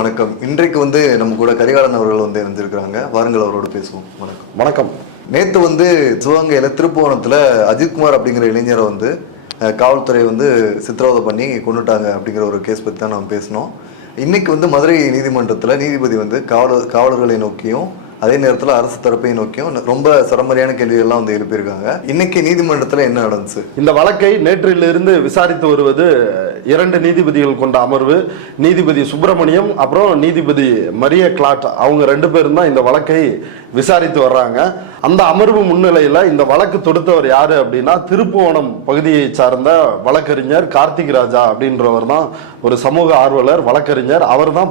வணக்கம். இன்றைக்கு நம்ம கூட கரிகாலன் அவர்கள் இருந்திருக்கிறாங்க. வாருங்கள் அவரோடு பேசுவோம். வணக்கம். வணக்கம். நேற்று சிவகங்கையில திருப்புவனத்துல அஜித்குமார் அப்படிங்கிற இளைஞரை காவல்துறை சித்திரவதை பண்ணி கொண்டுட்டாங்க அப்படிங்கிற ஒரு கேஸ் பற்றி தான் நாம் பேசினோம். இன்னைக்கு மதுரை நீதிமன்றத்தில் நீதிபதி காவலர்களை நோக்கியும் அதே நேரத்தில் அரசு தரப்பை நோக்கியும் ரொம்ப சரமாரியான கேள்விகள்லாம் எழுப்பியிருக்காங்க. இன்னைக்கு நீதிமன்றத்தில் என்ன நடந்துச்சு? இந்த வழக்கை நேற்றிலிருந்து விசாரித்து வருவது 2 நீதிபதிகள் கொண்ட அமர்வு. நீதிபதி சுப்பிரமணியம் அப்புறம் நீதிபதி மரிய கிளாட், அவங்க 2 பேரும் தான் இந்த வழக்கை விசாரித்து வர்றாங்க. அந்த அமர்வு முன்னிலையில இந்த வழக்கு தொடுத்தவர் யாரு அப்படின்னா, திருப்புவனம் பகுதியை சார்ந்த வழக்கறிஞர் கார்த்திக் ராஜா அப்படின்றவர் தான் ஒரு சமூக ஆர்வலர் வழக்கறிஞர். அவர் தான்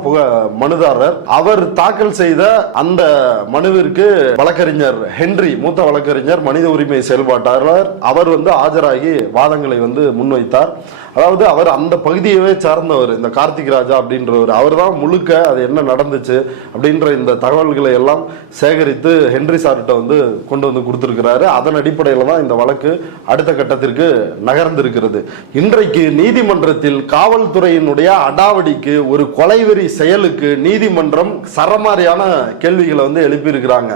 மனுதாரர். அவர் தாக்கல் செய்த அந்த மனுவிற்கு வழக்கறிஞர் ஹென்றி, மூத்த வழக்கறிஞர், மனித உரிமை செயல்பாட்டாளர், அவர் ஆஜராகி வாதங்களை முன்வைத்தார். அதாவது அவர் அந்த பகுதியவே சார்ந்தவர், இந்த கார்த்திக் ராஜா அப்படின்றவர். அவர் தான் முழுக்க அது என்ன நடந்துச்சு அப்படின்ற இந்த தகவல்களை எல்லாம் சேகரித்து ஹென்றி சார்கிட்ட கொண்டு கொடுத்திருக்கிறாரு. அதன் அடிப்படையில் தான் இந்த வழக்கு அடுத்த கட்டத்திற்கு நகர்ந்திருக்கிறது. இன்றைக்கு நீதிமன்றத்தில் காவல்துறையினுடைய அடாவடிக்கு, ஒரு கொலைவெறி செயலுக்கு நீதிமன்றம் சரமாரியான கேள்விகளை எழுப்பியிருக்கிறாங்க.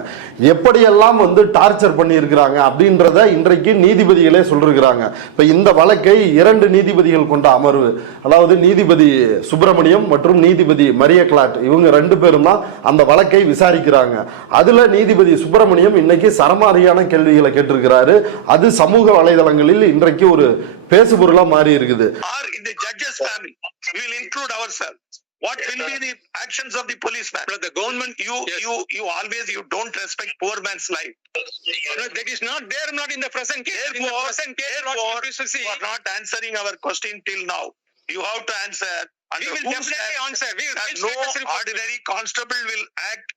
எப்படியெல்லாம் டார்ச்சர் பண்ணி இருக்கிறாங்க அப்படின்றத இன்றைக்கு நீதிபதிகளே சொல்லிருக்கிறாங்க. இப்ப இந்த வழக்கை 2 நீதிபதிகள் கொண்ட அமர்வு, அதாவது நீதிபதி சுப்பிரமணியம் மற்றும் நீதிபதி மரிய கிளாட், இவங்க 2 பேரும் தான் அந்த வழக்கை விசாரிக்கிறாங்க. அதுல நீதிபதி சுப்பிரமணியம் இன்னைக்கு சரமாரியான கேள்விகளை கேட்டிருக்கிறாரு. அது சமூக வலைதளங்களில் இன்றைக்கு ஒரு பேசுபொருளா மாறி இருக்குது. What will be the actions of the policeman? The government, you always don't respect poor man's life. That is not there, not in the present case. Therefore, you are not answering our question till now. You have to answer. We will definitely answer. No ordinary constable will act.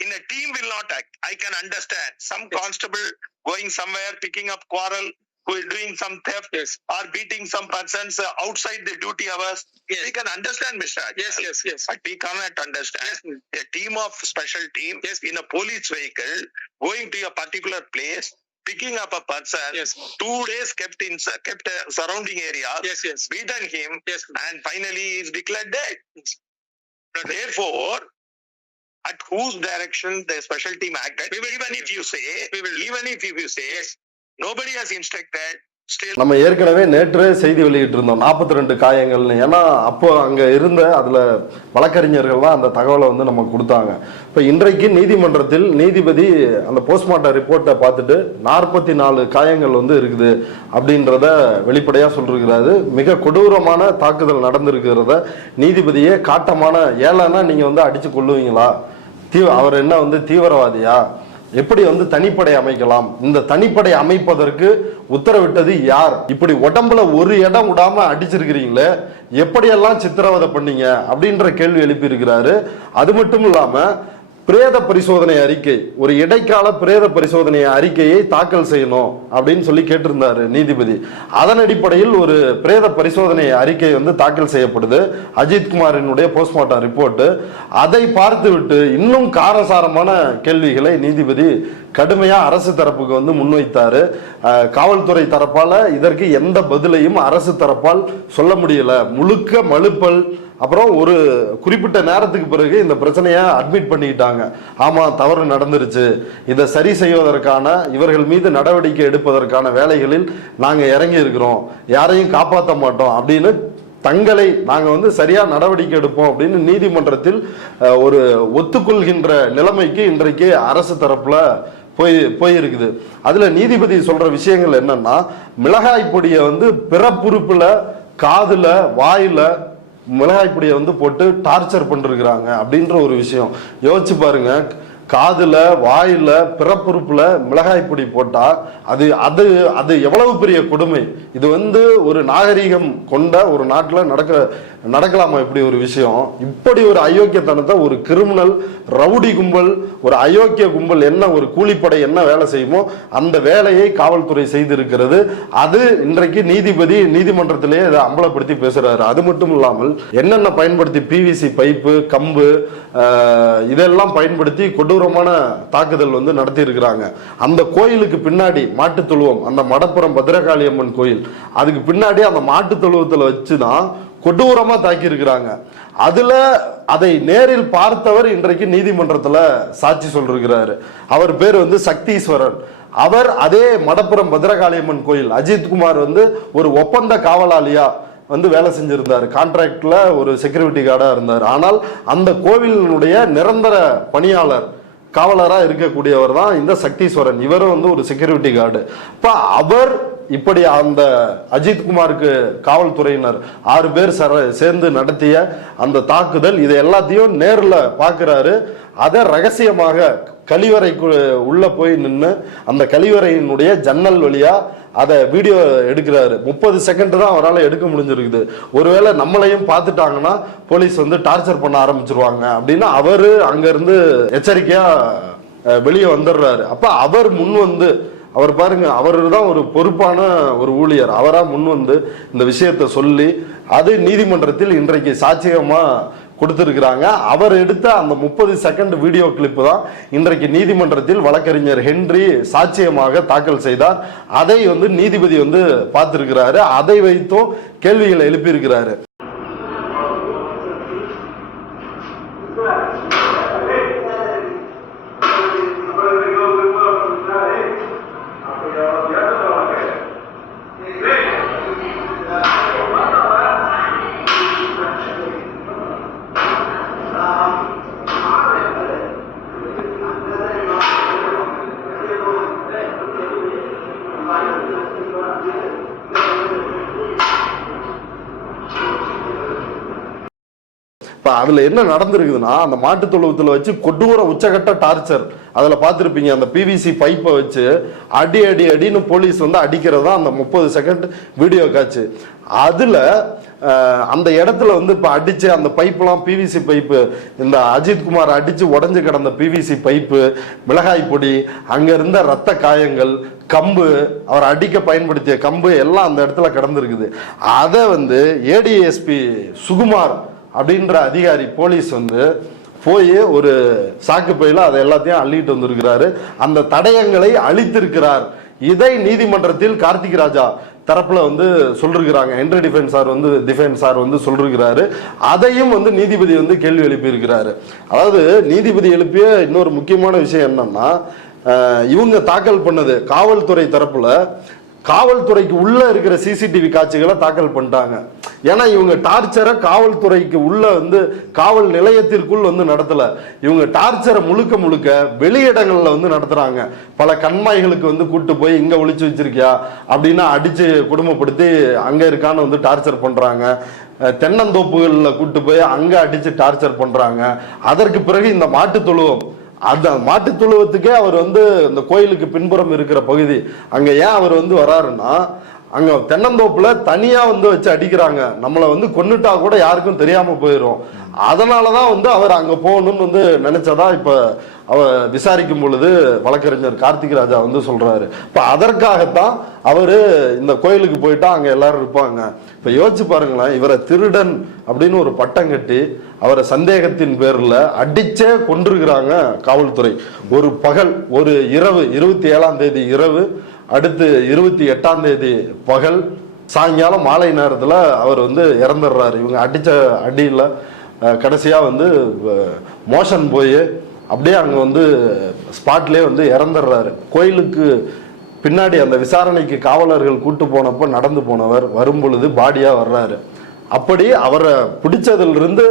In a team will not act. I can understand. Some constable going somewhere, picking up quarrel, who is doing some theft, or beating some persons outside the duty hours. We can understand, Mr. Ajay. Yes. But we cannot understand a team of special team in a police vehicle going to a particular place, picking up a person, 2 days kept surrounding area, beaten him, and finally he is declared dead. Therefore, at whose direction the special team acted? Even if you say, nobody has instructed. நம்ம ஏற்கனவே நேற்று செய்தி வெளியிட்டு இருந்தோம் 42 காயங்கள்னு. ஏன்னா அப்போ அங்க இருந்த அதுல வழக்கறிஞர்கள் தான் அந்த தகவலை நமக்கு கொடுத்தாங்க. இப்ப இன்றைக்கு நீதிமன்றத்தில் நீதிபதி அந்த போஸ்ட்மார்ட்டம் ரிப்போர்ட்டை பார்த்துட்டு 44 காயங்கள் இருக்குது அப்படின்றத வெளிப்படையா சொல்லிருக்கிறாரு. மிக கொடூரமான தாக்குதல் நடந்திருக்கிறத நீதிபதியே காட்டமான, ஏழைன்னா நீங்க அடிச்சு கொள்ளுவீங்களா, அவர் என்ன தீவிரவாதியா, எப்படி தனிப்படை அமைக்கலாம், இந்த தனிப்படை அமைப்பதற்கு உத்தரவிட்டது யார், இப்படி உடம்புல ஒரு இடம் விடாம அடிச்சிருக்கிறீங்களே, எப்படியெல்லாம் சித்திரவதை பண்ணீங்க அப்படின்ற கேள்வி எழுப்பி இருக்கிறாரு. அது மட்டும் இல்லாம பிரேத பரிசோதனை அறிக்கை, ஒரு இடைக்கால பிரேத பரிசோதனை அறிக்கையை தாக்கல் செய்யணும் அப்படின்னு சொல்லி கேட்டிருந்தாரு நீதிபதி. அதன் அடிப்படையில் ஒரு பிரேத பரிசோதனை அறிக்கை தாக்கல் செய்யப்படுது, அஜித்குமாரினுடைய போஸ்ட்மார்ட்டம் ரிப்போர்ட். அதை பார்த்துவிட்டு இன்னும் காரசாரமான கேள்விகளை நீதிபதி கடுமையா அரசு தரப்புக்கு முன்வைத்தாரு. காவல்துறை தரப்பால இதற்கு எந்த பதிலையும் அரசு தரப்பால் சொல்ல முடியல. முழுக்க மழுப்பல். அப்புறம் ஒரு குறிப்பிட்ட நேரத்துக்கு பிறகு இந்த பிரச்சனையை அட்மிட் பண்ணிக்கிட்டாங்க. ஆமா, தவறு நடந்துருச்சு, இதை சரி செய்வதற்கான, இவர்கள் மீது நடவடிக்கை எடுப்பதற்கான வேலைகளில் நாங்க இறங்கி இருக்கிறோம், யாரையும் காப்பாற்ற மாட்டோம் அப்படின்னு தங்களை நாங்க சரியா நடவடிக்கை எடுப்போம் அப்படின்னு நீதிமன்றத்தில் ஒரு ஒத்துக்கொள்கின்ற நிலைமைக்கு இன்றைக்கு அரசு தரப்புல போயிருக்குது. அதுல நீதிபதி சொல்ற விஷயங்கள் என்னன்னா, மிளகாய் பொடியை பிறப்புறுப்புல, காதுல, வாயில மிளகாய் பொடியை போட்டு டார்ச்சர் பண்ணிருக்கிறாங்க அப்படின்ற ஒரு விஷயம் யோசிச்சு பாருங்க. காதுல, வாயில, பிறப்புறுப்புல மிளகாய் பொடி போட்டா அது அது அது எவ்வளவு பெரிய கொடுமை. இது ஒரு நாகரீகம் கொண்ட ஒரு நாட்டில் நடக்கலாமா இப்படி ஒரு விஷயம்? இப்படி ஒரு அயோக்கியத்தனத்தை ஒரு கிரிமினல் ரவுடி கும்பல், ஒரு அயோக்கிய கும்பல், என்ன ஒரு கூலிப்படை என்ன வேலை செய்யுமோ அந்த வேலையை காவல்துறை செய்திருக்கிறது. அது இன்றைக்கு நீதிபதி நீதிமன்றத்திலேயே இதை அம்பலப்படுத்தி பேசுறாரு. அது மட்டும் இல்லாமல் என்னென்ன பயன்படுத்தி, பிவிசி பைப்பு, கம்பு, இதெல்லாம் பயன்படுத்தி கொடூரமான தாக்குதல் நடத்தி இருக்கிறாங்க. அந்த கோயிலுக்கு பின்னாடி மாட்டு தொழுவம், அந்த மடப்புறம் பத்ரகாளி அம்மன் கோயில், அதுக்கு பின்னாடி அந்த மாட்டு தொழுவத்தில் வச்சுதான் கொடூரமா தாக்கி இருக்கிறாங்க. அதுல அதை நேரில் பார்த்தவர் இன்றைக்கு நீதிமன்றத்துல சாட்சி சொல்லிருக்கிறாரு. அவர் பேர் வந்து சக்தீஸ்வரன். அவர் அதே மடப்புறம் பத்ரகாளியம்மன் கோயில் அஜித்குமார் வந்து ஒரு ஒப்பந்த காவலாளியா வந்து வேலை செஞ்சிருந்தாரு. கான்ட்ராக்ட்ல ஒரு செக்யூரிட்டி கார்டா இருந்தார். ஆனால் அந்த கோவிலினுடைய நிரந்தர பணியாளர் காவலரா இருக்கக்கூடியவர் தான் இந்த சக்தீஸ்வரன். இவரும் வந்து ஒரு செக்யூரிட்டி கார்டு. இப்ப அவர் இப்படி அந்த அஜித்குமாருக்கு காவல்துறையினர் 6 பேர் சேர்ந்து நடத்திய அந்த தாக்குதல் இதை எல்லாத்தையும் நேர்ல பாக்குறாரு. அதை ரகசியமாக கழிவறைக்கு உள்ள போய் நின்று அந்த கழிவறையினுடைய ஜன்னல் வழியா அதை வீடியோ எடுக்கிறாரு. 30 செகண்ட் தான் அவரால் எடுக்க முடிஞ்சிருக்குது. ஒருவேளை நம்மளையும் பார்த்துட்டாங்கன்னா போலீஸ் வந்து டார்ச்சர் பண்ண ஆரம்பிச்சிருவாங்க அப்படின்னு அவரு அங்க இருந்து எச்சரிக்கையா வெளியே வந்துடுறாரு. அப்ப அவர் முன் வந்து அவர் பாருங்க, அவர் தான் ஒரு பொறுப்பான ஒரு ஊழியர். அவரா முன் வந்து இந்த விஷயத்தை சொல்லி அது நீதிமன்றத்தில் இன்றைக்கு சாட்சியமா கொடுத்திருக்கிறாங்க. அவர் எடுத்த அந்த 30 செகண்ட் வீடியோ கிளிப் தான் இன்றைக்கு நீதிமன்றத்தில் வழக்கறிஞர் ஹென்றி சாட்சியமாக தாக்கல் செய்தார். அதை வந்து நீதிபதி வந்து பார்த்திருக்கிறாரு. அதை வைத்தும் கேள்விகளை எழுப்பியிருக்கிறாரு. இப்ப அதுல என்ன நடந்திருக்குதுன்னா, அந்த மாட்டு தொழுவத்துல வச்சு கொடூர உச்சகட்ட டார்ச்சர். அதுல பார்த்திருப்பீங்க, அந்த பிவிசி பைப்பை வச்சு அடி அடி அடின்னு போலீஸ் வந்து அடிக்கிறதா அந்த 30 செகண்ட் வீடியோ காட்சி. அதுல அந்த இடத்துல வந்து இப்ப அடிச்சு அந்த பைப்லாம் பிவிசி பைப்பு, இந்த அஜித்குமார் அடிச்சு உடஞ்சு கிடந்த பிவிசி பைப்பு, மிளகாய் பொடி, அங்க இருந்த ரத்த காயங்கள், கம்பு, அவர் அடிக்க பயன்படுத்திய கம்பு எல்லாம் அந்த இடத்துல கிடந்திருக்குது. அதை வந்து ஏடிஎஸ்பி சுகுமார் அப்படின்ற அதிகாரி போலீஸ் வந்து போய் ஒரு சாக்கு பையில அதை எல்லாத்தையும் அள்ளிட்டு வந்திருக்கிறாரு. அந்த தடயங்களை அழித்திருக்கிறார். இதை நீதிமன்றத்தில் கார்த்திக் ராஜா தரப்புல வந்து சொல்லிருக்கிறாங்க. ஹென்றி டிஃபென்ஸ் சார் வந்து சொல்லிருக்கிறாரு. அதையும் வந்து நீதிபதி வந்து கேள்வி எழுப்பி இருக்கிறாரு. அதாவது நீதிபதி எழுப்பிய இன்னொரு முக்கியமான விஷயம் என்னன்னா, இவங்க தாக்கல் பண்ணது காவல்துறை தரப்புல காவல்துறைக்கு உள்ள இருக்கிற சிசிடிவி காட்சிகளை தாக்கல் பண்ணிட்டாங்க. ஏன்னா இவங்க டார்ச்சரை காவல்துறைக்கு உள்ள வந்து காவல் நிலையத்திற்குள் வந்து நடத்தல. இவங்க டார்ச்சரை முழுக்க முழுக்க வெளியிடங்கள்ல வந்து நடத்துறாங்க. பல கண்மாய்களுக்கு வந்து கூட்டு போய் இங்க ஒளிச்சு வச்சிருக்கியா அப்படின்னு அடிச்சு குடும்பப்படுத்தி அங்க இருக்கான்னு வந்து டார்ச்சர் பண்றாங்க. தென்னந்தோப்புகள்ல கூட்டு போய் அங்க அடிச்சு டார்ச்சர் பண்றாங்க. அதற்கு பிறகு இந்த மாட்டு தொழுவம், அந்த மாட்டு தொழுவத்துக்கே அவர் வந்து இந்த கோயிலுக்கு பின்புறம் இருக்கிற பகுதி, அங்க ஏன் அவர் வந்து வராருன்னா, அங்க தென்னந்தோப்புல தனியா வந்து வச்சு அடிக்கிறாங்க. நம்மளை வந்து கொன்னுட்டா கூட யாருக்கும் தெரியாம போயிடும். அதனாலதான் வந்து அவர் அங்க போகணும்னு வந்து நினைச்சதா இப்ப அவர் விசாரிக்கும் பொழுது வழக்கறிஞர் கார்த்திக் ராஜா வந்து சொல்றாரு. இப்ப அதற்காகத்தான் அவரு இந்த கோயிலுக்கு போயிட்டா அங்க எல்லாரும் இருப்பாங்க. இப்ப யோசிச்சு பாருங்களேன், இவரை திருடன் அப்படின்னு ஒரு பட்டம் கட்டி அவரை சந்தேகத்தின் பேர்ல அடிச்சே கொண்டிருக்கிறாங்க காவல்துறை. ஒரு பகல், ஒரு இரவு, 27ஆம் தேதி இரவு, அடுத்து 28ஆம் தேதி பகல், சாயங்காலம் மாலை நேரத்துல அவர் வந்து இறந்துடுறாரு. இவங்க அடிச்ச அடியில கடைசியா வந்து மோஷன் போய் அப்படியே அங்க வந்து ஸ்பாட்லயே வந்து இறந்துடுறாரு. கோயிலுக்கு பின்னாடி அந்த விசாரணைக்கு காவலர்கள் கூட்டு போனப்ப நடந்து போனவர் வரும் பொழுது பாடியா வர்றாரு. அப்படி அவரை பிடிச்சதுல இருந்து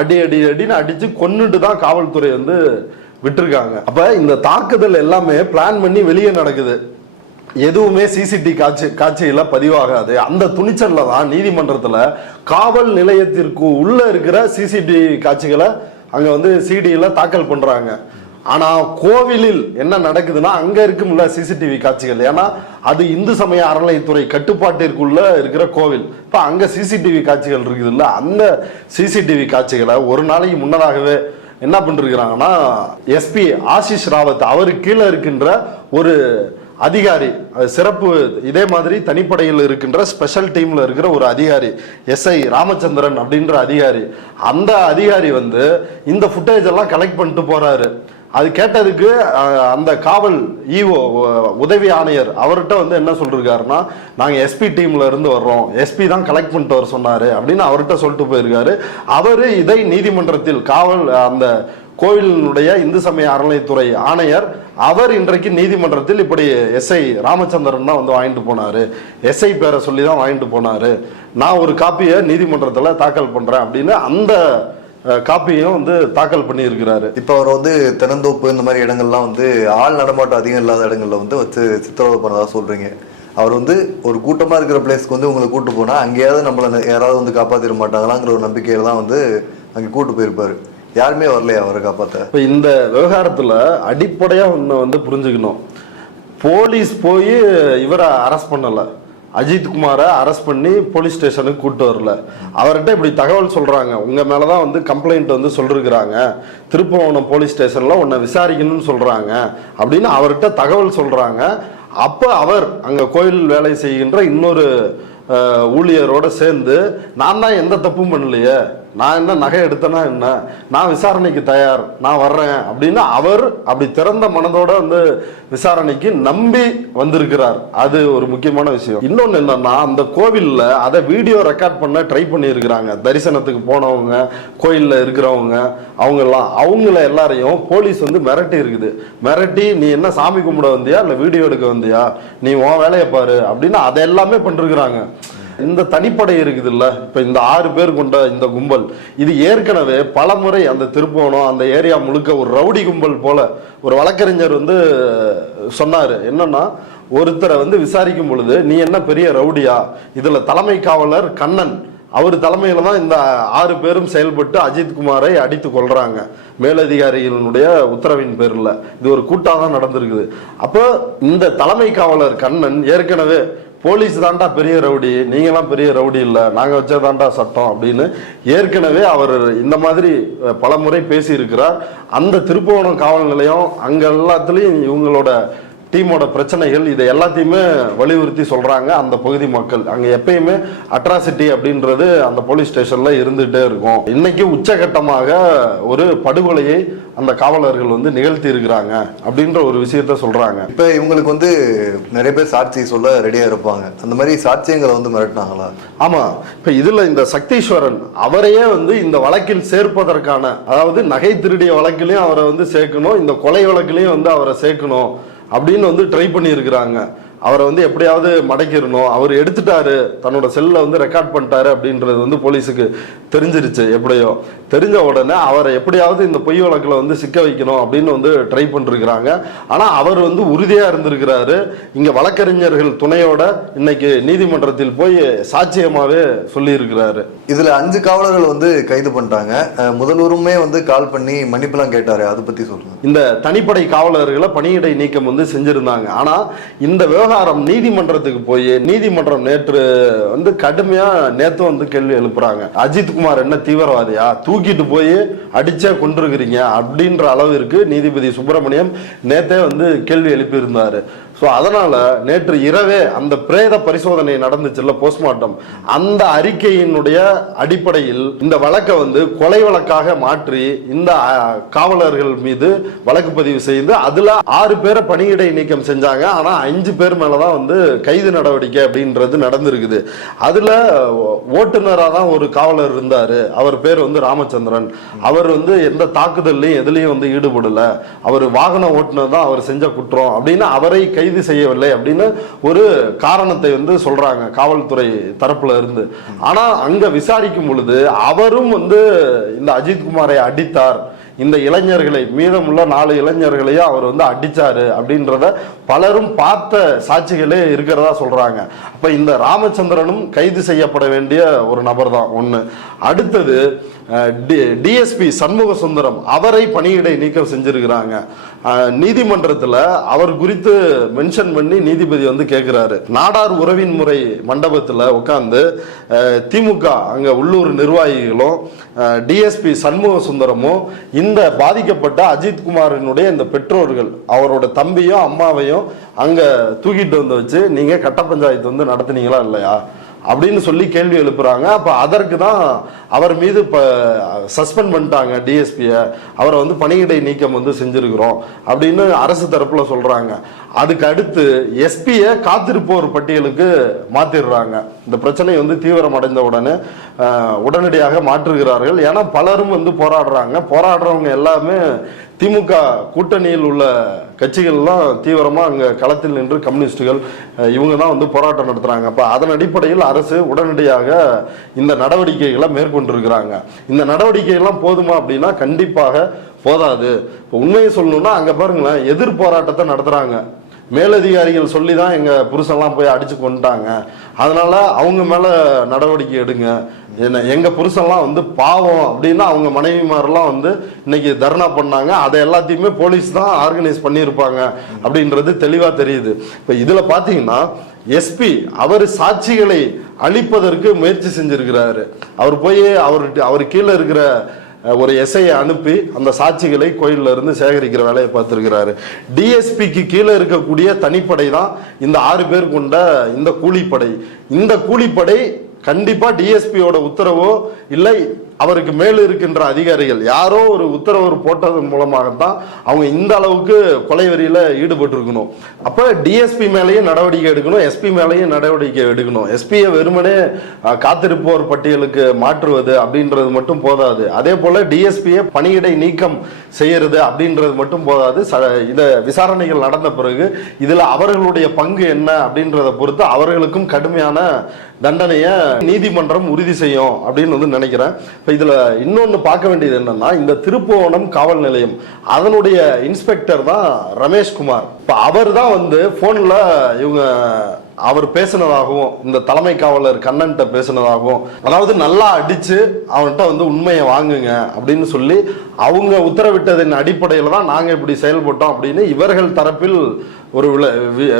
அடி அடி அடின்னு அடிச்சு கொன்னுட்டு தான் காவல்துறை வந்து விட்டுருக்காங்க. அப்ப இந்த தாக்குதல் எல்லாமே பிளான் பண்ணி வெளியே நடக்குது. எதுவுமே சிசிடிவி காட்சியில பதிவாகாது. அந்த துணிச்சல்ல தான் நீதிமன்றத்துல காவல் நிலையத்திற்கு உள்ள இருக்கிற சிசிடிவி காட்சிகளை அங்க வந்து சிடியில தாக்கல் பண்றாங்க. ஆனா கோவிலில் என்ன நடக்குதுன்னா, அங்க இருக்கும்ல சிசிடிவி காட்சிகள், ஏன்னா அது இந்து சமய அறநிலைத்துறை கட்டுப்பாட்டிற்குள்ள இருக்கிற கோவில். இப்ப அங்க சிசிடிவி காட்சிகள் இருக்குது இல்ல, அந்த சிசிடிவி காட்சிகளை ஒரு நாளைக்கு முன்னதாகவே என்ன பண்ணிருக்கிறாங்கன்னா, எஸ்பி ஆசிஷ் ராவத் அவருக்கு கீழே இருக்கின்ற ஒரு அதிகாரி, சிறப்பு இதே மாதிரி தனிப்படையில் இருக்கின்ற ஸ்பெஷல் டீம்ல இருக்கிற ஒரு அதிகாரி, எஸ்ஐ ராமச்சந்திரன் அப்படின்ற அதிகாரி, அந்த அதிகாரி வந்து இந்த ஃபுட்டேஜ் எல்லாம் கலெக்ட் பண்ணிட்டு போறாரு. அது கேட்டதுக்கு அந்த காவல் ஈஓ உதவி ஆணையர் அவர்கிட்ட வந்து என்ன சொல்லிருக்காருன்னா, நாங்க எஸ்பி டீம்ல இருந்து வர்றோம், எஸ்பி தான் கலெக்ட் பண்ணிட்டு வர சொன்னாரு அப்படின்னு அவர்கிட்ட சொல்லிட்டு போயிருக்காரு. அவரு இதை நீதிமன்றத்தில் காவல் அந்த கோயிலினுடைய இந்து சமய அறநிலைத்துறை ஆணையர் அவர் இன்றைக்கு நீதிமன்றத்தில் இப்படி எஸ்ஐ ராமச்சந்திரன் தான் வந்து வாங்கிட்டு போனாரு, எஸ்ஐ பேரை சொல்லி தான் வாங்கிட்டு போனாரு, நான் ஒரு காப்பியை நீதிமன்றத்தில் தாக்கல் பண்றேன் அப்படின்னு அந்த காப்பியும் வந்து தாக்கல் பண்ணி இருக்கிறாரு. இப்போ அவர் வந்து தென்னந்தோப்பு இந்த மாதிரி இடங்கள்லாம் வந்து ஆள் நடமாட்டம் அதிகம் இல்லாத இடங்கள்ல வந்து வச்சு சித்திரவதை பண்ணதா சொல்றீங்க. அவர் வந்து ஒரு கூட்டமா இருக்கிற பிளேஸ்க்கு வந்து உங்களை கூட்டு போனா அங்கேயாவது நம்மளை யாராவது வந்து காப்பாத்திட மாட்டாங்களாங்கிற ஒரு நம்பிக்கையில தான் வந்து அங்கே கூட்டு போயிருப்பாரு. யாருமே வரலையா அவரை காப்பாற்ற? இப்போ இந்த விவகாரத்துல அடிப்படையா ஒன்று வந்து புரிஞ்சுக்கணும். போலீஸ் போய் இவரை அரெஸ்ட் பண்ணல, அஜித்குமாரை அரெஸ்ட் பண்ணி போலீஸ் ஸ்டேஷனுக்கு கூட்டு வரல. அவர்கிட்ட இப்படி தகவல் சொல்றாங்க, உங்க மேலதான் வந்து கம்ப்ளைண்ட் வந்து சொல்லிருக்கிறாங்க, திருப்புவனம் போலீஸ் ஸ்டேஷன்ல உன்னை விசாரிக்கணும்னு சொல்றாங்க அப்படின்னு அவர்கிட்ட தகவல் சொல்றாங்க. அப்ப அவர் அங்க கோயில் வேலை செய்கின்ற இன்னொரு ஊழியரோட சேர்ந்து, நான் தான் எந்த தப்பும் பண்ணலையே, நான் என்ன நகை எடுத்தேன்னா என்ன, நான் விசாரணைக்கு தயார், நான் வர்றேன் அப்படின்னு அவர் அப்படி திறந்த மனதோட வந்து விசாரணைக்கு நம்பி வந்திருக்கிறார். அது ஒரு முக்கியமான விஷயம். இன்னொன்னு என்னன்னா, அந்த கோவில்ல அதை வீடியோ ரெக்கார்ட் பண்ண ட்ரை பண்ணியிருக்கிறாங்க. தரிசனத்துக்கு போனவங்க, கோயில்ல இருக்கிறவங்க, அவங்கள எல்லாரையும் போலீஸ் வந்து மிரட்டி இருக்குது. மிரட்டி, நீ என்ன சாமி கும்பிட வந்தியா இல்ல வீடியோ எடுக்க வந்தியா, நீ உன் வேலையை பாரு அப்படின்னு அதை எல்லாமே பண்ணிருக்கிறாங்க. இந்த தனிப்படை இருக்குது இல்ல, இப்ப இந்த 6 பேர் கொண்ட இந்த கும்பல் இது ஏற்கனவே பல முறை அந்த திருப்போணம் அந்த ஏரியா முழுக்க ஒரு ரவுடி கும்பல் போல. ஒரு வழக்கறிஞர் வந்து சொன்னாரு என்னன்னா, ஒருத்தரை வந்து விசாரிக்கும் பொழுது நீ என்ன பெரிய ரவுடியா, இதுல தலைமை காவலர் கண்ணன் அவர் தலைமையில தான் இந்த 6 பேரும் செயல்பட்டு அஜித்குமாரை அடித்து கொள்றாங்க மேலதிகாரிகளுடைய உத்தரவின் பேர்ல. இது ஒரு கூட்டா தான் நடந்திருக்குது. அப்போ இந்த தலைமை காவலர் கண்ணன் ஏற்கனவே போலீஸ் தாண்டா பெரிய ரவுடி, நீங்களாம் பெரிய ரவுடி இல்லை, நாங்கள் வச்சதாண்டா சட்டம் அப்படின்னு ஏற்கனவே அவர் இந்த மாதிரி பல முறை பேசி இருக்கிறார். அந்த திருப்புவனம் காவல் நிலையம் அங்க எல்லாத்துலேயும் இவங்களோட டீமோட பிரச்சனைகள் இதை எல்லாத்தையுமே வலியுறுத்தி சொல்றாங்க அந்த பகுதி மக்கள். அங்க எப்பயுமே அட்ராசிட்டி அப்படின்றது அந்த போலீஸ் ஸ்டேஷன்ல இருந்துகிட்டே இருக்கும். இன்னைக்கு உச்சகட்டமாக ஒரு படுகொலையை அந்த காவலர்கள் வந்து நிகழ்த்தி இருக்கிறாங்க அப்படின்ற ஒரு விஷயத்த சொல்றாங்க. இப்ப இவங்களுக்கு வந்து நிறைய பேர் சாட்சி சொல்ல ரெடியா இருப்பாங்க, அந்த மாதிரி சாட்சியங்களை வந்து மிரட்டினாங்களா? ஆமா, இப்ப இதுல இந்த சக்தீஸ்வரன் அவரையே வந்து இந்த வழக்கில் சேர்ப்பதற்கான, அதாவது நகை திருடிய வழக்கிலையும் அவரை வந்து சேர்க்கணும், இந்த கொலை வழக்கிலையும் வந்து அவரை சேர்க்கணும் அப்படின்னு வந்து ட்ரை பண்ணி இருக்கிறாங்க. அவரை வந்து எப்படியாவது மடக்கிடணும், அவர் எடுத்துட்டாரு, தன்னோட செல்ல வந்து ரெக்கார்ட் பண்ணிட்டாரு அப்படின்றது வந்து போலீஸுக்கு தெரிஞ்சிருச்சு. எப்படியோ தெரிஞ்ச உடனே அவரை எப்படியாவது இந்த பொய் வழக்கில் வந்து சிக்க வைக்கணும் அப்படின்னு வந்து ட்ரை பண்ணிருக்கிறாங்க. ஆனா அவர் வந்து உறுதியா இருந்திருக்கிறாரு. இங்க வழக்கறிஞர்கள் துணையோட இன்னைக்கு நீதிமன்றத்தில் போய் சாட்சியமாவே சொல்லி இருக்கிறாரு. இதுல 5 காவலர்கள் வந்து கைது பண்ணிட்டாங்க. முதல்வருமே வந்து கால் பண்ணி மன்னிப்புலாம் கேட்டாரு, அதை பத்தி சொல்லுங்க. இந்த தனிப்படை காவலர்களை பணியிடை நீக்கம் வந்து செஞ்சிருந்தாங்க. ஆனா இந்த விவகாரம் நீதிமன்றத்துக்கு போய் நீதிமன்றம் நேற்று வந்து கடுமையா நேத்து வந்து கேள்வி எழுப்புறாங்க. அஜித்குமார் என்ன தீவிரவாதியா, தூக்கிட்டு போய் அடிச்சா கொண்டிருக்கிறீங்க அப்படின்ற அளவிற்கு நீதிபதி சுப்பிரமணியம் நேத்தே வந்து கேள்வி எழுப்பியிருந்தாரு. ஸோ அதனால நேற்று இரவே அந்த பிரேத பரிசோதனை நடந்துச்சுல்ல, போஸ்ட்மார்ட்டம், அந்த அறிக்கையினுடைய அடிப்படையில் இந்த வழக்கை வந்து கொலை வழக்காக மாற்றி இந்த காவலர்கள் மீது வழக்கு பதிவு செய்து அதுல 6 பேரை பணியிடை நீக்கம் செஞ்சாங்க. ஆனா 5 பேர் மேலதான் வந்து கைது நடவடிக்கை அப்படின்றது நடந்திருக்குது. அதுல ஓட்டுநரா தான் ஒரு காவலர் இருந்தாரு, அவர் பேர் வந்து ராமச்சந்திரன். அவர் வந்து எந்த தாக்குதல்லையும் எதுலையும் வந்து ஈடுபடல, அவர் வாகன ஓட்டுநர் தான் அவர் செஞ்ச குற்றம் அப்படின்னு அவரை கைது செய்யவில்லை அப்படின்னு ஒரு காரணத்தை வந்து சொல்றாங்க காவல்துறை தரப்புல இருந்து. ஆனா அங்க விசாரிக்கும் பொழுது அவரும் வந்து இந்த அஜித்குமாரை அடித்தார், இந்த இளைஞர்களை மீதமுள்ள 4 இளைஞர்களையும் அவர் வந்து அடிச்சாரு அப்படின்றத பலரும் பார்த்த சாட்சிகளே இருக்கிறதா சொல்றாங்க. அப்ப இந்த ராமச்சந்திரனும் கைது செய்யப்பட வேண்டிய ஒரு நபர் தான் ஒண்ணு. அடுத்தது டிஎஸ்பி சண்முக சுந்தரம், அவரை பணியிடை நீக்கம் செஞ்சிருக்கிறாங்க. நீதிமன்றத்துல அவர் குறித்து மென்ஷன் பண்ணி நீதிபதி வந்து கேட்கிறாரு. நாடார் உறவின் முறை மண்டபத்துல உட்கார்ந்து திமுக அங்க உள்ளூர் நிர்வாகிகளும் டிஎஸ்பி சண்முக சுந்தரமும் இந்த பாதிக்கப்பட்ட அஜித்குமாரினுடைய இந்த பெற்றோர்கள் அவரோட தம்பியும் அம்மாவையும் அங்க தூக்கிட்டு வந்து வச்சு, நீங்க கட்ட பஞ்சாயத்து வந்து நடத்துனீங்களா இல்லையா அப்படின்னு சொல்லி கேள்வி எழுப்புறாங்க. அப்ப அதற்கு தான் அவர் மீது இப்ப சஸ்பெண்ட் பண்ணிட்டாங்க டிஎஸ்பியை, அவரை வந்து பணியிடை நீக்கம் வந்து செஞ்சிருக்கிறோம் அப்படின்னு அரசு தரப்புல சொல்றாங்க. அதுக்கு அடுத்து எஸ்பியை காத்திருப்போர் பட்டியலுக்கு மாத்திடுறாங்க. இந்த பிரச்சனை வந்து தீவிரம் அடைந்த உடனடியாக மாற்றுகிறார்கள். ஏன்னா பலரும் வந்து போராடுறவங்க எல்லாமே திமுக கூட்டணியில் உள்ள கட்சிகள்லாம் தீவிரமா அங்க களத்தில் நின்று கம்யூனிஸ்டுகள் இவங்க தான் வந்து போராட்டம் நடத்துறாங்க. அப்ப அதன் அடிப்படையில் அரசு உடனடியாக இந்த நடவடிக்கைகளை மேற்கொண்டிருக்கிறாங்க. இந்த நடவடிக்கைகள்லாம் போதுமா அப்படின்னா கண்டிப்பாக போதாது. உண்மையை சொல்லணும்னா அங்க பாருங்களேன், எதிர் போராட்டத்தை நடத்துறாங்க. மேலதிகாரிகள் சொல்லி தான் எங்க புருஷன்லாம் போய் அடிச்சு கொண்டுட்டாங்க, அதனால அவங்க மேல நடவடிக்கை எடுங்க, எங்க புருஷன்லாம் வந்து பாவம் அப்படின்னா அவங்க மனைவிமாரெல்லாம் வந்து இன்னைக்கு தர்ணா பண்ணாங்க. அதை எல்லாத்தையுமே போலீஸ் தான் ஆர்கனைஸ் பண்ணியிருப்பாங்க அப்படின்றது தெளிவா தெரியுது. இப்ப இதுல பாத்தீங்கன்னா எஸ்பி அவர் சாட்சிகளை அழிப்பதற்கு முயற்சி செஞ்சிருக்கிறாரு. அவர் போய் அவர் கீழே இருக்கிற ஒரு எஸ்ஐயை அனுப்பி அந்த சாட்சிகளை கோயில்ல இருந்து சேகரிக்கிற வேலையை பார்த்திருக்கிறாரு. டிஎஸ்பிக்கு கீழே இருக்கக்கூடிய தனிப்படை தான் இந்த 6 பேர் கொண்ட இந்த கூலிப்படை. இந்த கூலிப்படை கண்டிப்பா டிஎஸ்பியோட உத்தரவோ இல்லை அவருக்கு மேல் இருக்கின்ற அதிகாரிகள் யாரோ ஒரு உத்தரவு போட்டதன் மூலமாகத்தான் அவங்க இந்த அளவுக்கு கொலை வெறியில ஈடுபட்டு இருக்கணும். அப்ப டிஎஸ்பி மேலேயும் நடவடிக்கை எடுக்கணும், எஸ்பி மேலேயும் நடவடிக்கை எடுக்கணும். எஸ்பியை வெறுமனே காத்திருப்போர் பட்டியலுக்கு மாற்றுவது அப்படின்றது மட்டும் போதாது. அதே போல டிஎஸ்பியை பணியிடை நீக்கம் செய்யறது அப்படின்றது மட்டும் போதாது. இத விசாரணைகள் நடந்த பிறகு இதுல அவர்களுடைய பங்கு என்ன அப்படின்றத பொறுத்து அவர்களுக்கும் கடுமையான தண்டனையை நீதிமன்றம் உறுதி செய்யும் அப்படின்னு வந்து நினைக்கிறேன். இதுல இன்னொன்னு பார்க்க வேண்டியது என்னன்னா, இந்த திருப்புவனம் காவல் நிலையம் அதனுடைய இன்ஸ்பெக்டர் தான் ரமேஷ்குமார். இப்ப அவர் தான் வந்து போன்ல அவர் பேசினதாகவும் இந்த தலைமை காவலர் கண்ணன்ட்ட பேசினதாகவும், அதாவது நல்லா அடிச்சு அவன்கிட்ட வந்து உண்மையை வாங்குங்க அப்படின்னு சொல்லி அவங்க உத்தரவிட்டதின் அடிப்படையில் தான் நாங்க இப்படி செயல்பட்டோம் அப்படின்னு இவர்கள் தரப்பில் ஒரு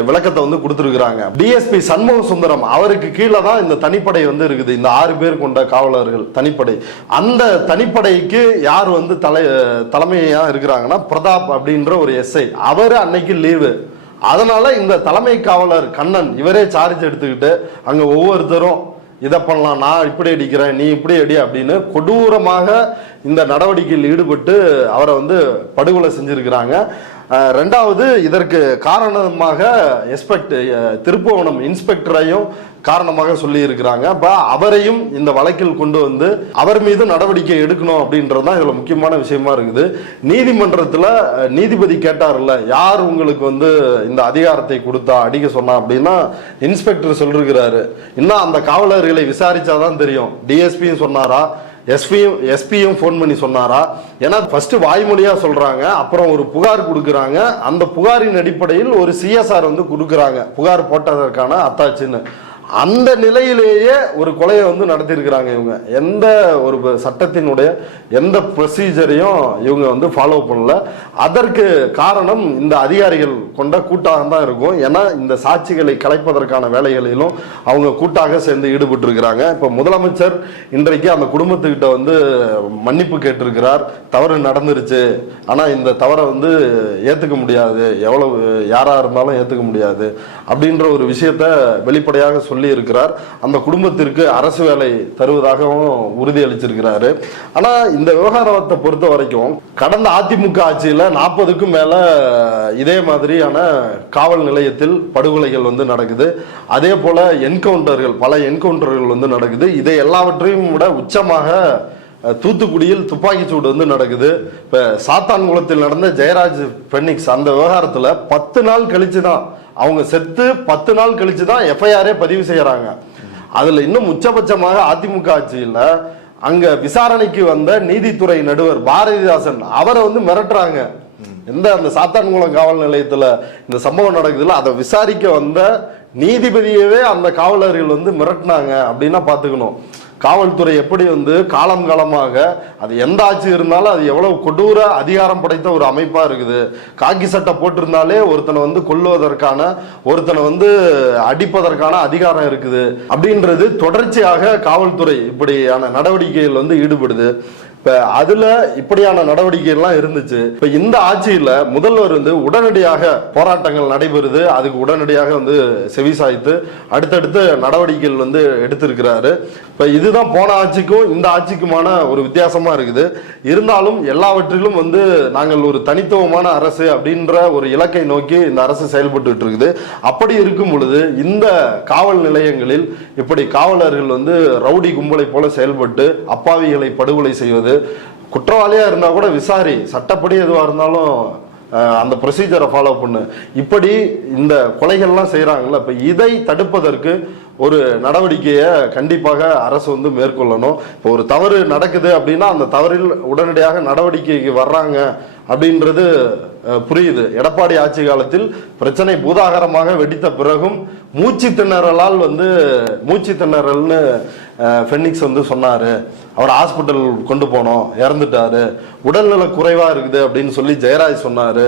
விளக்கத்தை வந்து கொடுத்திருக்கிறாங்க. டிஎஸ்பி சண்முக சுந்தரம் அவருக்கு கீழே தான் இந்த தனிப்படை வந்து இருக்குது. இந்த 6 பேர் கொண்ட காவலர்கள் தனிப்படை. அந்த தனிப்படைக்கு யார் வந்து தலைமையா இருக்கிறாங்கன்னா பிரதாப் அப்படின்ற ஒரு எஸ்ஐ. அவரு அன்னைக்கு லீவு. அதனால இந்த தலைமை காவலர் கண்ணன் இவரே சார்ஜ் எடுத்துக்கிட்டு அங்க ஒவ்வொருத்தரும் இதை பண்ணலாம், நான் இப்படி அடிக்கிறேன், நீ இப்படி அடி அப்படின்னு கொடூரமாக இந்த நடவடிக்கையில் ஈடுபட்டு அவரை வந்து படுகொலை செஞ்சிருக்கிறாங்க. ரெண்டாவது இதற்கு காரணமாக திருப்புவனம் இன்ஸ்பெக்டரையும் காரணமாக சொல்லி இருக்கிறாங்க. அப்ப அவரையும் இந்த வழக்கில் கொண்டு வந்து அவர் மீது நடவடிக்கை எடுக்கணும் அப்படின்றதுதான் இதுல முக்கியமான விஷயமா இருக்குது. நீதிமன்றத்துல நீதிபதி கேட்டார்ல, யார் உங்களுக்கு வந்து இந்த அதிகாரத்தை கொடுத்தா அடிக்க சொன்னா அப்படின்னா இன்ஸ்பெக்டர் சொல்லிருக்கிறாரு. இன்னும் அந்த காவலர்களை விசாரிச்சாதான் தெரியும் டிஎஸ்பியும் சொன்னாரா எஸ்பியும் போன் பண்ணி சொன்னாரா. ஏன்னா ஃபர்ஸ்ட் வாய்மொழியா சொல்றாங்க, அப்புறம் ஒரு புகார் கொடுக்கறாங்க. அந்த புகாரின் அடிப்படையில் ஒரு சிஎஸ்ஆர் வந்து கொடுக்கறாங்க, புகார் போட்டதற்கான அத்தாட்சின்னு. அந்த நிலையிலேயே ஒரு கொலையை வந்து நடத்தியிருக்கிறாங்க. இவங்க எந்த ஒரு சட்டத்தினுடைய எந்த ப்ரொசீஜரையும் இவங்க வந்து ஃபாலோ பண்ணல. அதற்கு காரணம் இந்த அதிகாரிகள் கொண்ட கூட்டாக தான் இருக்கும். ஏன்னா இந்த சாட்சிகளை கலைப்பதற்கான வேலைகளிலும் அவங்க கூட்டாக சேர்ந்து ஈடுபட்டு இருக்கிறாங்க. இப்ப முதலமைச்சர் இன்றைக்கு அந்த குடும்பத்துக்கிட்ட வந்து மன்னிப்பு கேட்டிருக்கிறார். தவறு நடந்துருச்சு, ஆனா இந்த தவறை வந்து ஏத்துக்க முடியாது, எவ்வளவு யாரா இருந்தாலும் ஏத்துக்க முடியாது அப்படின்ற ஒரு விஷயத்த வெளிப்படையாக சொல்லி இருக்கிறார். அந்த குடும்பத்திற்கு அரசு வேலை தருவதாகவும் உறுதியளிச்சிருக்கிறாரு. ஆனா இந்த விவகாரத்தை பொறுத்த வரைக்கும் கடந்த அதிமுக ஆட்சியில 40க்கும் மேல இதே மாதிரியான காவல் நிலையத்தில் படுகொலைகள் வந்து நடக்குது. அதே போல பல என்கவுண்டர்கள் வந்து நடக்குது. இதை எல்லாவற்றையும் விட உச்சமாக தூத்துக்குடியில் துப்பாக்கி சூடு வந்து நடக்குது. இப்ப சாத்தான்குளத்தில் நடந்த ஜெயராஜ் பெனிக்ஸ் அந்த விவகாரத்துல 10 நாள் கழிச்சுதான் அவங்க செத்து 10 நாள் கழிச்சுதான் எஃப்ஐஆரே பதிவு செய்யறாங்க. அதுல இன்னும் உச்சபட்சமாக அதிமுக ஆட்சியில அங்க விசாரணைக்கு வந்த நீதித்துறை நடுவர் பாரதிதாசன் அவரை வந்து மிரட்டுறாங்க. அந்த சாத்தான்குளம் காவல் நிலையத்துல இந்த சம்பவம் நடக்குதுல, அதை விசாரிக்க வந்த நீதிபதியவே அந்த காவலர்கள் வந்து மிரட்டினாங்க அப்படின்னா பாத்துக்கணும். காவல்துறை எப்படி வந்து காலம் காலமாக அது எந்த ஆட்சி இருந்தாலும் அது எவ்வளவு கொடூர அதிகாரம் படைத்த ஒரு அமைப்பா இருக்குது. காக்கி சட்டை போட்டிருந்தாலே ஒருத்தனை வந்து கொல்லுவதற்கான, ஒருத்தனை வந்து அடிப்பதற்கான அதிகாரம் இருக்குது அப்படின்றது தொடர்ச்சியாக காவல்துறை இப்படியான நடவடிக்கைகள் வந்து ஈடுபடுது. இப்ப அதுல இப்படியான நடவடிக்கைகள்லாம் இருந்துச்சு. இப்ப இந்த ஆட்சியில முதல்வர் வந்து உடனடியாக போராட்டங்கள் நடைபெறுது, அதுக்கு உடனடியாக வந்து செவிசாய்த்து அடுத்தடுத்த நடவடிக்கைகள் வந்து எடுத்திருக்கிறாரு. இப்ப இதுதான் போன ஆட்சிக்கும் இந்த ஆட்சிக்குமான ஒரு வித்தியாசமா இருக்குது. இருந்தாலும் எல்லாவற்றிலும் வந்து நாங்கள் ஒரு தனித்துவமான அரசு அப்படின்ற ஒரு இலக்கை நோக்கி இந்த அரசு செயல்பட்டு இருக்குது. அப்படி இருக்கும் பொழுது இந்த காவல் நிலையங்களில் இப்படி காவலர்கள் வந்து ரவுடி கும்பலை போல செயல்பட்டு அப்பாவிகளை படுகொலை செய்வது, குற்றவாளியா இருந்தா கூட விசாரி, சட்டப்படி எதுவா இருந்தாலும் அந்த ப்ரொசீஜரை ஃபாலோ பண்ணு, இப்படி இந்த கொலைகள்லாம் செய்யறாங்கல்ல. இப்ப இதை தடுப்பதற்கு ஒரு நடவடிக்கையை கண்டிப்பாக அரசு வந்து மேற்கொள்ளணும். இப்போ ஒரு தவறு நடக்குது அப்படின்னா அந்த தவறில் உடனடியாக நடவடிக்கைக்கு வர்றாங்க அப்படின்றது புரியுது. எடப்பாடி ஆட்சி காலத்தில் பிரச்சனை பூதாகரமாக வெடித்த பிறகும் மூச்சு திணறலால் வந்து மூச்சு திணறல்னு ஃபெனிக்ஸ் வந்து சொன்னாரு, அவர் ஹாஸ்பிட்டல் கொண்டு போனோம், இறந்துட்டாரு, உடல்நல குறைவா இருக்குது அப்படின்னு சொல்லி ஜெயராஜ் சொன்னாரு,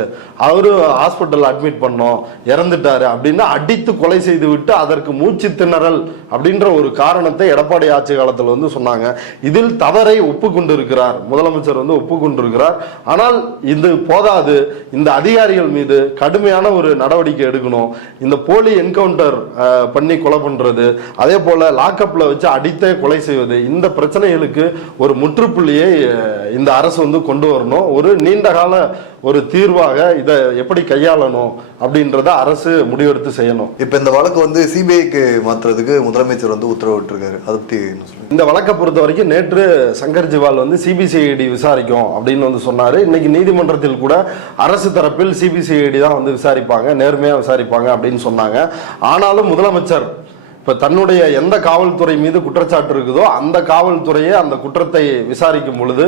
அவரு ஹாஸ்பிட்டல் அட்மிட் பண்ணோம், இறந்துட்டாரு அப்படின்னு அடித்து கொலை செய்து விட்டு அதற்கு மூச்சு திணறல் அப்படின்ற ஒரு காரணத்தை எடப்பாடி ஆட்சி காலத்தில் வந்து சொன்னாங்க. இதில் தவறை ஒப்புக்கொண்டிருக்கிறார் முதலமைச்சர், வந்து ஒப்புக்கொண்டிருக்கிறார். ஆனால் இது போதாது, இந்த அதிகாரிகள் மீது கடுமையான ஒரு நடவடிக்கை எடுக்கணும். இந்த போலி என்கவுண்டர் பண்ணி கொலை பண்றது, அதே போல லாக்அப்ல வச்சு அடித்தே கொலை செய்வது, இந்த பிரச்சனைகளுக்கு ஒரு முற்றுப்புள்ளியை இந்த அரசு வந்து கொண்டு வரணும். ஒரு நீண்ட கால ஒரு தீர்வாக இதை எப்படி கையாளணும் அப்படின்றத அரசு முடிவெடுத்து செய்யணும். இப்ப இந்த வழக்கு வந்து சிபிஐக்கு மாற்றுறதுக்கு முதலமைச்சர் வந்து உத்தரவிட்டிருக்காரு, அதை பத்தி என்ன சொல்லுங்க? இந்த வழக்கை பொறுத்த வரைக்கும் நேற்று சங்கர் ஜிவால் வந்து சிபிசிஐடி விசாரிக்கும் அப்படின்னு வந்து சொன்னாரு. இன்னைக்கு நீதிமன்றத்தில் கூட அரசு தரப்பில் சிபிசிஐடி தான் வந்து விசாரிப்பாங்க, நேர்மையா விசாரிப்பாங்க அப்படின்னு சொன்னாங்க. ஆனாலும் முதலமைச்சர் இப்ப தன்னுடைய எந்த காவல்துறை மீது குற்றச்சாட்டு இருக்குதோ அந்த காவல்துறையை அந்த குற்றத்தை விசாரிக்கும் பொழுது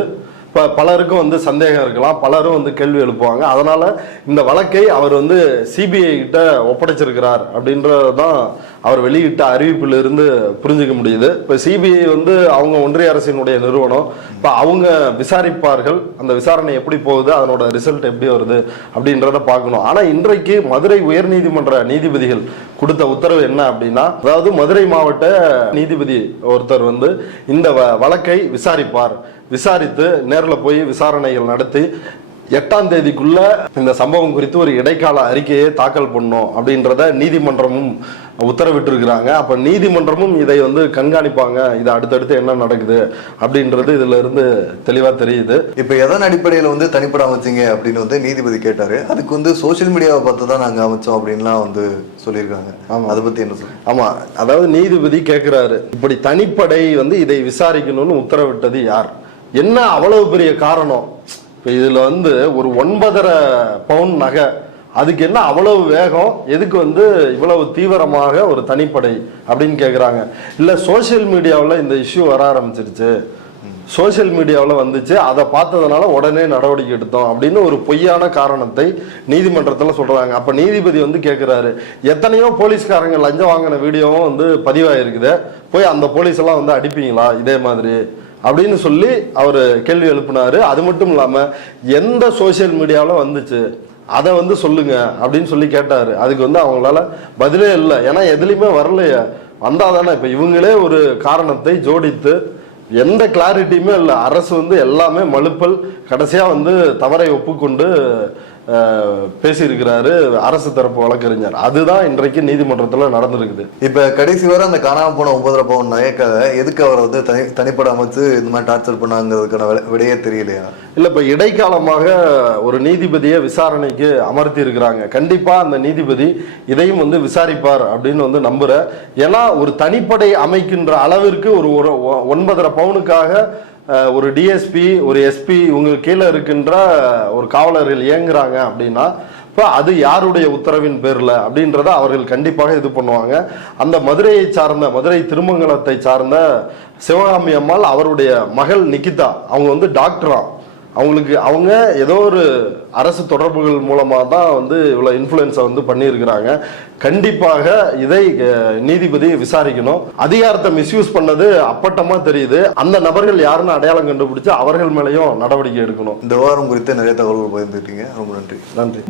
இப்ப பலருக்கும் வந்து சந்தேகம் இருக்கலாம், பலரும் வந்து கேள்வி எழுப்புவாங்க. அதனால இந்த வழக்கை அவர் வந்து சிபிஐ கிட்ட ஒப்படைச்சிருக்கிறார் அப்படின்றதான் அவர் வெளியிட்ட அறிவிப்பில் இருந்து புரிஞ்சுக்க முடியுது. இப்ப சிபிஐ வந்து அவங்க ஒன்றிய அரசினுடைய நிறுவனம், இப்ப அவங்க விசாரிப்பார்கள், அந்த விசாரணை எப்படி போகுது, அதனோட ரிசல்ட் எப்படி வருது அப்படின்றத பார்க்கணும். ஆனா இன்றைக்கு மதுரை உயர்நீதிமன்ற நீதிபதிகள் கொடுத்த உத்தரவு என்ன அப்படின்னா, அதாவது மதுரை மாவட்ட நீதிபதி ஒருத்தர் வந்து இந்த வழக்கை விசாரிப்பார், விசாரித்து நேரில் போய் விசாரணைகள் நடத்தி 8ஆம் தேதிக்குள்ள இந்த சம்பவம் குறித்து ஒரு இடைக்கால அறிக்கையை தாக்கல் பண்ணும் அப்படின்றத நீதிமன்றமும் உத்தரவிட்டிருக்கிறாங்க. அப்ப நீதிமன்றமும் இதை வந்து கண்காணிப்பாங்க, இது அடுத்தடுத்து என்ன நடக்குது அப்படின்றது இதுல இருந்து தெளிவா தெரியுது. இப்ப எதன் அடிப்படையில வந்து தனிப்பட அமைச்சிங்க அப்படின்னு வந்து நீதிபதி கேட்டாரு. அதுக்கு வந்து சோசியல் மீடியாவை பார்த்து தான் நாங்க அமைச்சோம் அப்படின்லாம் வந்து சொல்லியிருக்காங்க. ஆமா, அதை பத்தி என்ன சொல்லுங்க? ஆமா, அதாவது நீதிபதி கேட்கிறாரு, இப்படி தனிப்படை வந்து இதை விசாரிக்கணும்னு உத்தரவிட்டது யார், என்ன அவ்வளவு பெரிய காரணம், இதுல வந்து ஒரு 9.5 பவுன் நகை, அதுக்கு என்ன அவ்வளவு வேகம், எதுக்கு வந்து இவ்வளவு தீவிரமாக ஒரு தனிப்படை அப்படின்னு கேட்குறாங்க. இல்லை சோசியல் மீடியாவில் இந்த இஷ்யூ வர ஆரம்பிச்சிருச்சு, சோசியல் மீடியாவில் வந்துச்சு, அதை பார்த்ததுனால உடனே நடவடிக்கை எடுத்தோம் அப்படின்னு ஒரு பொய்யான காரணத்தை நீதிமன்றத்தில் சொல்றாங்க. அப்போ நீதிபதி வந்து கேட்குறாரு, எத்தனையோ போலீஸ்காரங்க லஞ்சம் வாங்கின வீடியோவும் வந்து பதிவாயிருக்குது, போய் அந்த போலீஸ் எல்லாம் வந்து அடிப்பீங்களா இதே மாதிரி அப்படின்னு சொல்லி அவர் கேள்வி எழுப்பினாரு. அது மட்டும் இல்லாம எந்த சோசியல் மீடியாவில் வந்துச்சு அதை வந்து சொல்லுங்க அப்படின்னு சொல்லி கேட்டாரு. அதுக்கு வந்து அவங்களால பதிலே இல்லை, ஏன்னா எதுலையுமே வரலையே, வந்தாதானே. இப்ப இவங்களே ஒரு காரணத்தை ஜோடித்து எந்த கிளாரிட்டியுமே இல்லை, அரசு வந்து எல்லாமே மழுப்பல், கடைசியா வந்து தவறை ஒப்புக்கொண்டு பேசியிருக்கிறாரு அரசு தரப்பு வழக்கறிஞர். அதுதான் இன்றைக்கு நீதிமன்றத்தில் நடந்திருக்குது. இப்ப கடைசி வரை அந்த காணாம போன 9.5 பவுன் நகைக்காக எதுக்கு அவரை வந்து தனிப்பட அமைச்சு இந்த மாதிரி டார்ச்சர் பண்ணாங்கிறதுக்கான விடையே தெரியலையா? இல்ல, இப்ப இடைக்காலமாக ஒரு நீதிபதியை விசாரணைக்கு அமர்த்தி இருக்கிறாங்க. கண்டிப்பா அந்த நீதிபதி இதையும் வந்து விசாரிப்பார் அப்படின்னு வந்து நம்புற. ஏன்னா ஒரு தனிப்படை அமைக்கின்ற அளவிற்கு ஒரு 9.5 பவுனுக்காக ஒரு டிஎஸ்பி, ஒரு எஸ்பி, இவங்க கீழே இருக்கின்ற ஒரு காவலர்கள் இயங்குறாங்க அப்படின்னா இப்போ அது யாருடைய உத்தரவின் பேர்ல அப்படின்றத அவர்கள் கண்டிப்பாக இது பண்ணுவாங்க. அந்த மதுரையை சார்ந்த, மதுரை திருமங்கலத்தை சார்ந்த சிவகாமி அம்மாள், அவருடைய மகள் நிகிதா, அவங்க வந்து டாக்டரா, அவங்க ஏதோ ஒரு அரசு தொடர்புகள் மூலமாக தான் வந்து இவ்வளோ இன்ஃப்ளூயன்ஸை வந்து பண்ணியிருக்கிறாங்க. கண்டிப்பாக இதை நீதிபதி விசாரிக்கணும். அதிகாரத்தை மிஸ்யூஸ் பண்ணது அப்பட்டமா தெரியுது. அந்த நபர்கள் யாருன்னு அடையாளம் கண்டுபிடிச்சு அவர்கள் மேலேயும் நடவடிக்கை எடுக்கணும். இந்த விவகாரம் குறித்து நிறைய தகவல்கள் பகிர்ந்துட்டீங்க, ரொம்ப நன்றி. நன்றி.